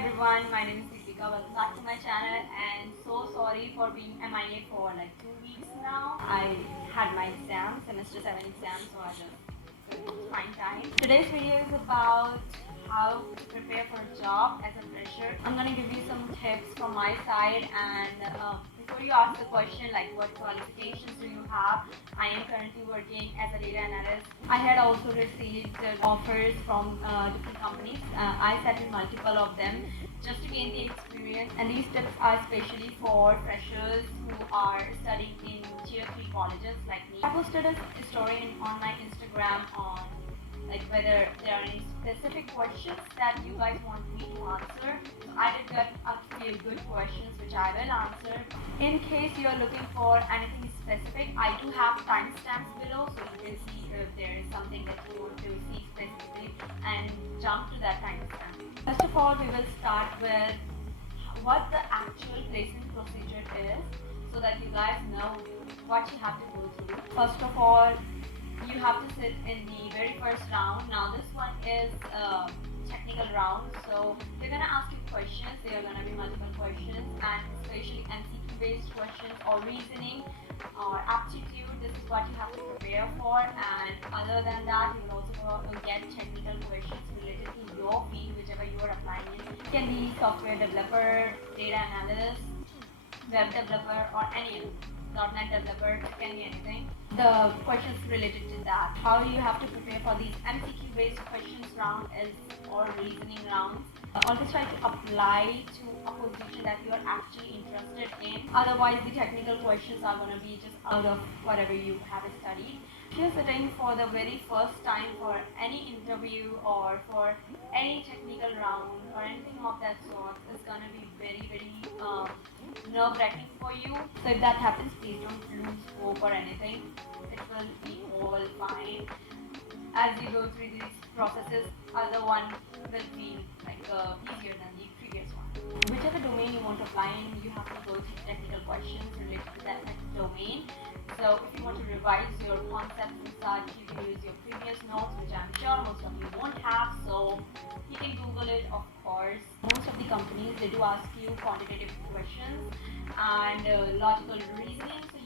everyone, my name is Deepika. Welcome back to my channel and so sorry for being MIA for like 2 weeks now. I had my exam, semester 7 exam, so I just couldn't find time. Today's video is about how to prepare for a job as a fresher. I'm gonna give you some tips from my side and before you ask the question like what qualifications do you have, I am currently working as a data analyst. I had also received offers from different companies. I sat in multiple of them just to gain the experience, and these tips are especially for freshers who are studying in tier 3 colleges like me. I posted a story on my Instagram on like whether there are any specific questions that you guys want me to answer. So I did get a few good questions which I will answer. In case you are looking for anything specific, I do have timestamps below so you can see if there is something that you want to see specifically and jump to that timestamp. First of all, we will start with what the actual placement procedure is so that you guys know what you have to go through. First of all, you have to sit in the very first round. Now this one is a technical round, so they're gonna ask you questions. There are gonna be multiple questions and especially MCQ based questions or reasoning or aptitude. This is what you have to prepare for, and other than that you will also get technical questions related to your field, whichever you are applying in. It can be software developer, data analyst, web developer, or any .NET developer. It can be anything. The questions related to that, how you have to prepare for these MCQ based questions round is or reasoning rounds. Always try to apply to a position that you are actually interested in. Otherwise the technical questions are going to be just out of whatever you have studied. If you're sitting for the very first time for any interview or for any technical round or anything of that sort, it's going to be very nerve-wracking for you. So if that happens, please don't lose hope or anything. It will be all fine. As you go through these processes, other one will be like easier than the previous one. Whichever domain you want to apply in, you have to go through technical questions related to that domain. So if you want to revise your concepts and such, you can use your previous notes, which I'm sure most of you won't have, so you can Google it, of course. Most of the companies, they do ask you quantitative questions and logical reasoning, so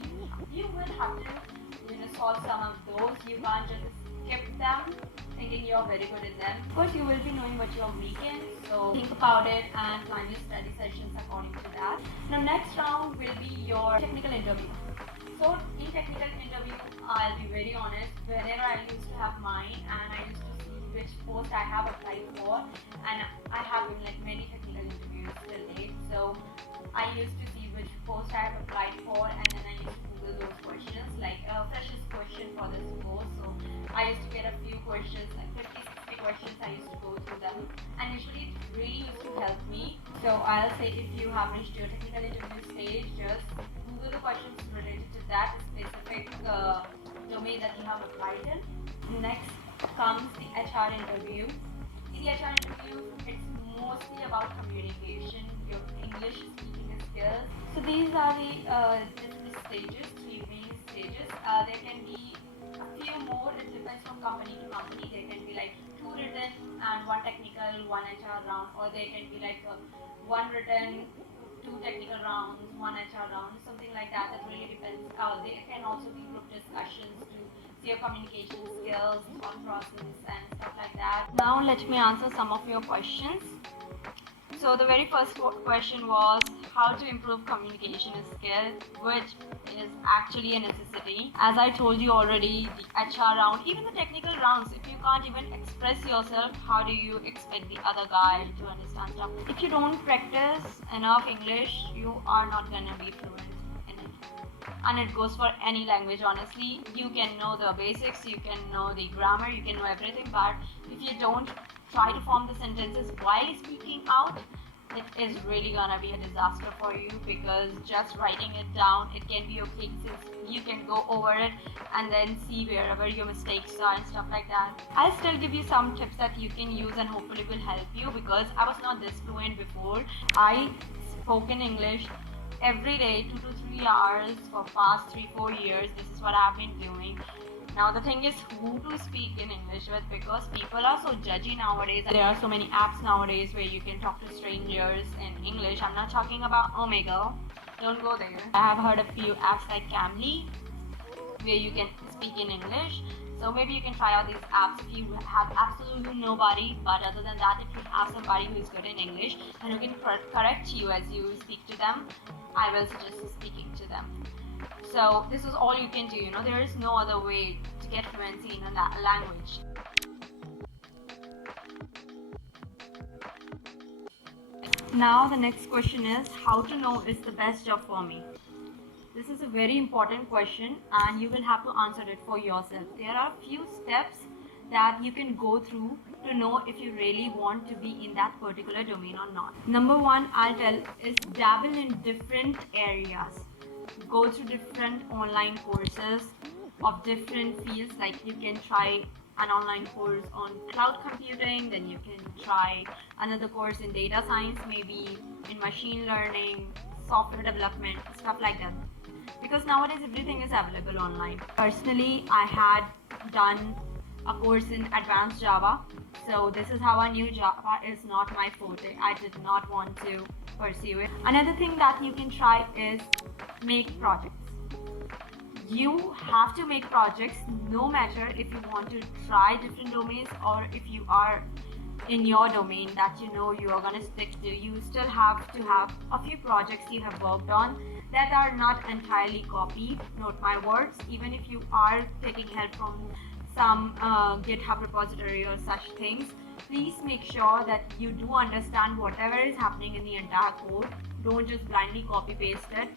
you will have to solve some of those. You can't just skip them thinking you're very good in them. Of course, you will be knowing what you're weak in, so think about it and plan your study sessions according to that. Now next round will be your technical interview. So in technical interview, I'll be very honest, whenever I used to have mine and I used to see which post I have applied for, and I have like many technical interviews till date, so I used to see which post I have applied for and then I used to Google those questions, like a freshest question for this post. So I used to get a few questions, like 50-60 questions. I used to go through them and usually it really used to help me. So I'll say if you have reached your technical interview stage, just Google the questions related to that specific domain that you have applied in. Next comes the HR interview. In the HR interview, it's mostly about communication, your English speaking skills. So these are the different stages, 3 main stages. There can be a few more, it depends from company to company. There can be like 2 written and 1 technical, 1 HR round, or there can be like 1 written, 2 technical rounds, 1 HR round, something like that. That really depends. There can also be group discussions to see your communication skills, thought process, and stuff like that. Now let me answer some of your questions. So the very first question was how to improve communication skill, which is actually a necessity. As I told you already, the HR round, even the technical rounds, if you can't even express yourself, how do you expect the other guy to understand stuff? If you don't practice enough English, you are not gonna be fluent in it. And it goes for any language, honestly. You can know the basics, you can know the grammar, you can know everything, but if you don't try to form the sentences while speaking out, it is really gonna be a disaster for you, because just writing it down, it can be okay since you can go over it and then see wherever your mistakes are and stuff like that. I'll still give you some tips that you can use and hopefully will help you, because I was not this fluent before. I spoke in English every day 2 to 3 hours for past 3-4 years. This is what I've been doing. Now the thing is who to speak in English with, because people are so judgy nowadays. There are so many apps nowadays where you can talk to strangers in English. I'm not talking about Omegle. Don't go there. I have heard a few apps like Camly where you can speak in English. So maybe you can try out these apps if you have absolutely nobody, but other than that, if you have somebody who is good in English and who can correct you as you speak to them, I will suggest speaking to them. So this is all you can do, there is no other way to get fluency in a language. Now the next question is how to know is the best job for me. This is a very important question and you will have to answer it for yourself. There are few steps that you can go through to know if you really want to be in that particular domain or not. Number one, I'll tell, is dabble in different areas. Go through different online courses of different fields. Like you can try an online course on cloud computing, then you can try another course in data science, maybe in machine learning, software development, stuff like that. Because nowadays everything is available online. Personally, I had done a course in advanced Java. So this is how I knew Java is not my forte. I did not want to pursue it. Another thing that you can try is make projects. You have to make projects no matter if you want to try different domains or if you are in your domain that you are going to stick to. You still have to have a few projects you have worked on that are not entirely copied. Note my words, even if you are taking help from some GitHub repository or such things, please make sure that you do understand whatever is happening in the entire code. Don't just blindly copy paste it,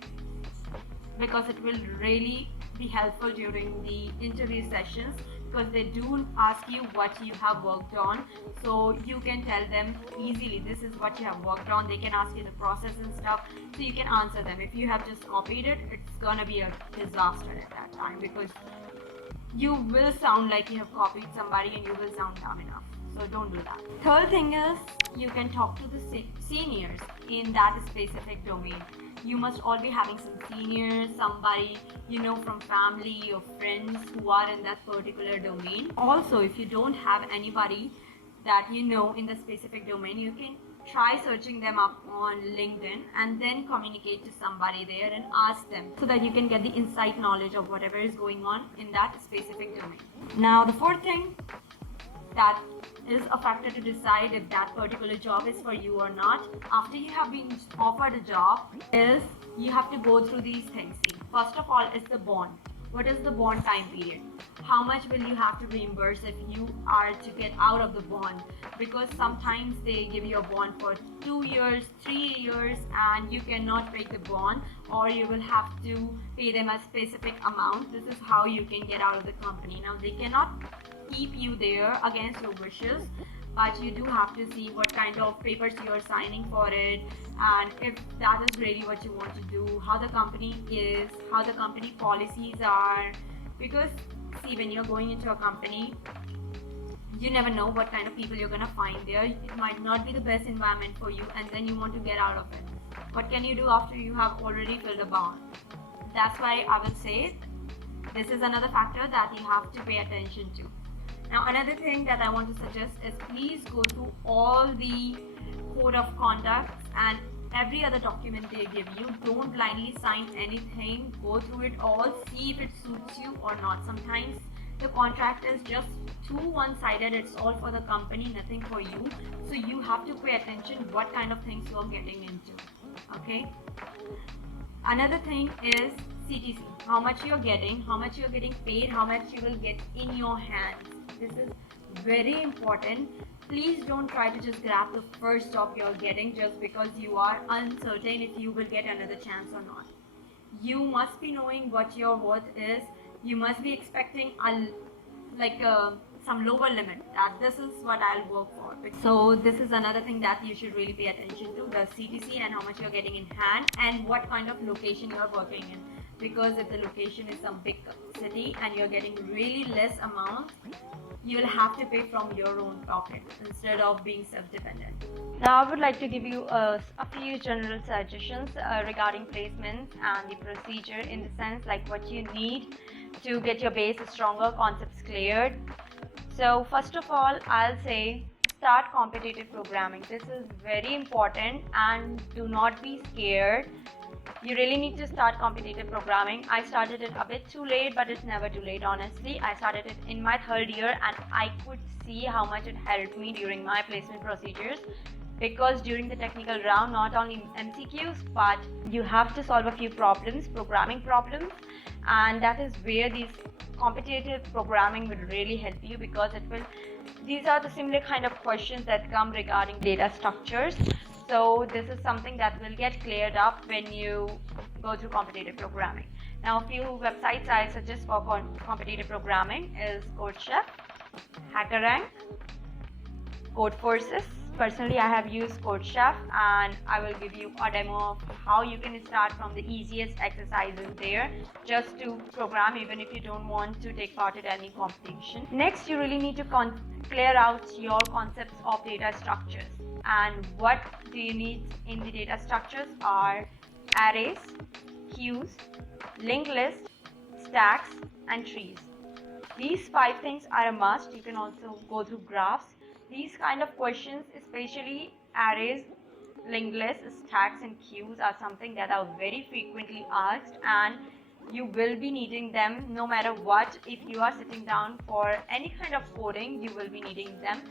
because it will really be helpful during the interview sessions, because they do ask you what you have worked on, so you can tell them easily this is what you have worked on. They can ask you the process and stuff, so you can answer them. If you have just copied it, it's gonna be a disaster at that time, because you will sound like you have copied somebody and you will sound dumb enough. So don't do that. Third thing is you can talk to the seniors in that specific domain. You must all be having some seniors, somebody from family or friends who are in that particular domain. Also, if you don't have anybody that in the specific domain, you can try searching them up on LinkedIn and then communicate to somebody there and ask them, so that you can get the inside knowledge of whatever is going on in that specific domain. Now the fourth thing that is a factor to decide if that particular job is for you or not, after you have been offered a job, is you have to go through these things. First of all is the bond. What is the bond time period? How much will you have to reimburse if you are to get out of the bond? Because sometimes they give you a bond for 2 years, 3 years, and you cannot break the bond, or you will have to pay them a specific amount. This is how you can get out of the company. Now they cannot keep you there against your wishes, but you do have to see what kind of papers you are signing for it, and if that is really what you want to do, how the company is, how the company policies are. Because see, when you're going into a company, you never know what kind of people you're gonna find there. It might not be the best environment for you, and then you want to get out of it. What can you do after you have already filled a bond? That's why I will say this is another factor that you have to pay attention to. Now another thing that I want to suggest is please go through all the code of conduct and every other document they give you. Don't blindly sign anything. Go through it all, see if it suits you or not. Sometimes the contract is just too one-sided. It's all for the company, nothing for you. So you have to pay attention what kind of things you are getting into. Okay. Another thing is CTC. How much you're getting, how much you're getting paid, how much you will get in your hands. This is very important. Please don't try to just grab the first job you're getting just because you are uncertain if you will get another chance or not. You must be knowing what your worth is. You must be expecting some lower limit, that this is what I'll work for. So this is another thing that you should really pay attention to, the CTC and how much you're getting in hand and what kind of location you're working in. Because if the location is some big city and you're getting really less amount, you'll have to pay from your own pocket instead of being self-dependent. Now I would like to give you a few general suggestions regarding placements and the procedure, in the sense like what you need to get your base stronger, concepts cleared. So first of all, I'll say start competitive programming. This is very important, and do not be scared. You really need to start competitive programming. I started it a bit too late, but it's never too late, honestly. I started it in my third year, and I could see how much it helped me during my placement procedures, because during the technical round, not only MCQs, but you have to solve a few problems, programming problems, and that is where these competitive programming will really help you, because these are the similar kind of questions that come regarding data structures. So this is something that will get cleared up when you go through competitive programming. Now, a few websites I suggest for competitive programming is CodeChef, HackerRank, CodeForces. Personally, I have used CodeChef, and I will give you a demo of how you can start from the easiest exercises there just to program, even if you don't want to take part in any competition. Next, you really need to clear out your concepts of data structures. And what do you need in the data structures are arrays, queues, linked list, stacks, and trees. These 5 things are a must. You can also go through graphs. These kind of questions, especially arrays, linked lists, stacks, and queues, are something that are very frequently asked, and you will be needing them no matter what. If you are sitting down for any kind of coding, you will be needing them.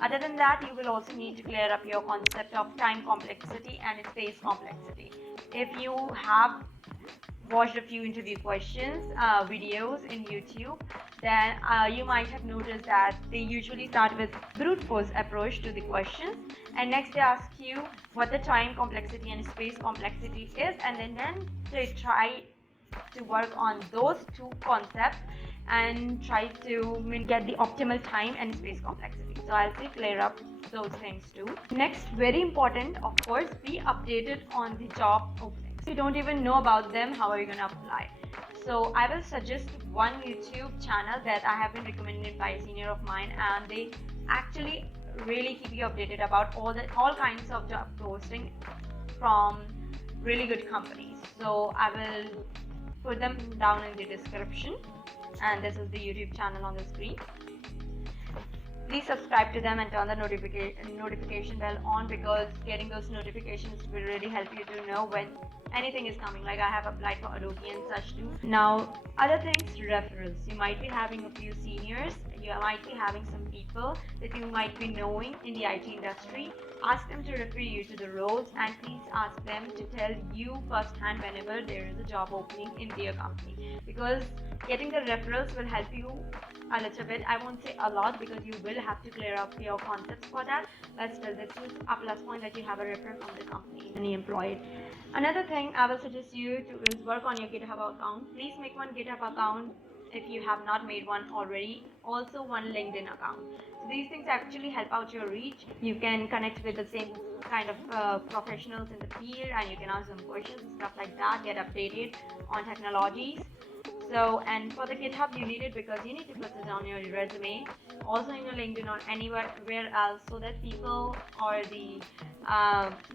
Other than that, you will also need to clear up your concept of time complexity and space complexity. If you have watched a few interview questions videos in YouTube, then you might have noticed that they usually start with brute force approach to the questions, and next they ask you what the time complexity and space complexity is, and then they try to work on those two concepts and try to get the optimal time and space complexity. So I'll say clear up those things too. Next, very important, of course, be updated on the job openings. If you don't even know about them, how are you going to apply? So I will suggest one YouTube channel that I have been recommended by a senior of mine, and they actually really keep you updated about all kinds of job posting from really good companies. So I will put them down in the description, and this is the YouTube channel on the screen. Please subscribe to them and turn the notification bell on, because getting those notifications will really help you to know when anything is coming. Like I have applied for Adobe and such too. Now, other things, referrals. You might be having a few seniors, you might be having some people that you might be knowing in the IT industry. Ask them to refer you to the roles, and please ask them to tell you firsthand whenever there is a job opening in their company, because getting the referrals will help you a little bit. I won't say a lot, because you will have to clear up your concepts for that, but still this is a plus point that you have a referral from the company, any employee. Another thing I will suggest you to is work on your GitHub account. Please make one GitHub account if you have not made one already. Also one LinkedIn account. So these things actually help out your reach. You can connect with the same kind of professionals in the field, and you can ask them questions and stuff like that, get updated on technologies. So, and for the GitHub, you need it because you need to put it on your resume, also in your LinkedIn or anywhere else, so that people or the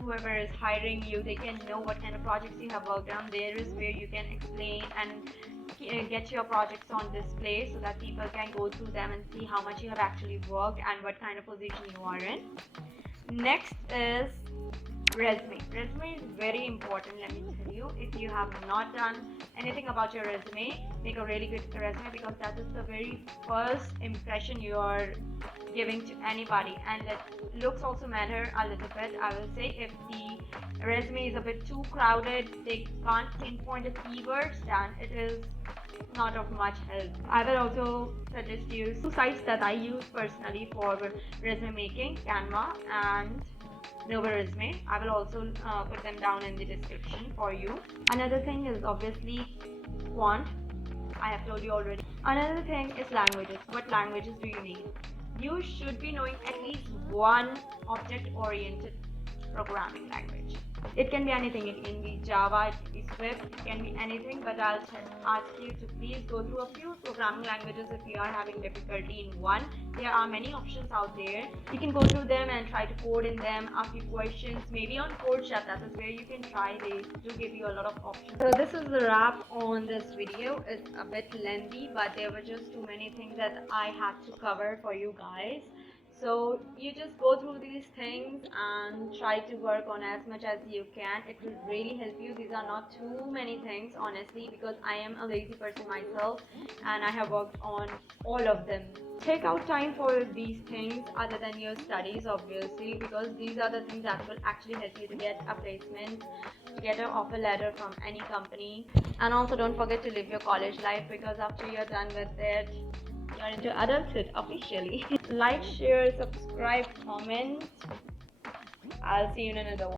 whoever is hiring you, they can know what kind of projects you have worked on. There is where you can explain and get your projects on display, so that people can go through them and see how much you have actually worked and what kind of position you are in. Next is resume. Resume is very important, let me tell you. If you have not done anything about your resume, make a really good resume, because that is the very first impression you are giving to anybody, and that looks also matter a little bit. I will say if the resume is a bit too crowded, they can't pinpoint the keywords, then it is not of much help. I will also suggest you two sites that I use personally for resume making: Canva and Nova Resume. I will also put them down in the description for you. Another thing is obviously quant. I have told you already. Another thing is languages. What languages do you need? You should be knowing at least one object-oriented programming language. It can be anything. It can be Java, it can be Swift, it can be anything, but I'll ask you to please go through a few programming languages if you are having difficulty in one. There are many options out there. You can go through them and try to code in them, ask you questions, maybe on Code Chef, that is where you can try. They do give you a lot of options. So this is the wrap on this video. It's a bit lengthy, but there were just too many things that I had to cover for you guys. So you just go through these things and try to work on as much as you can. It will really help you. These are not too many things, honestly, because I am a lazy person myself and I have worked on all of them. Take out time for these things other than your studies, obviously, because these are the things that will actually help you to get a placement, to get an offer letter from any company. And also don't forget to live your college life, because after you're done with it, you're into adulthood officially. Like, share, subscribe, comment. I'll see you in another one.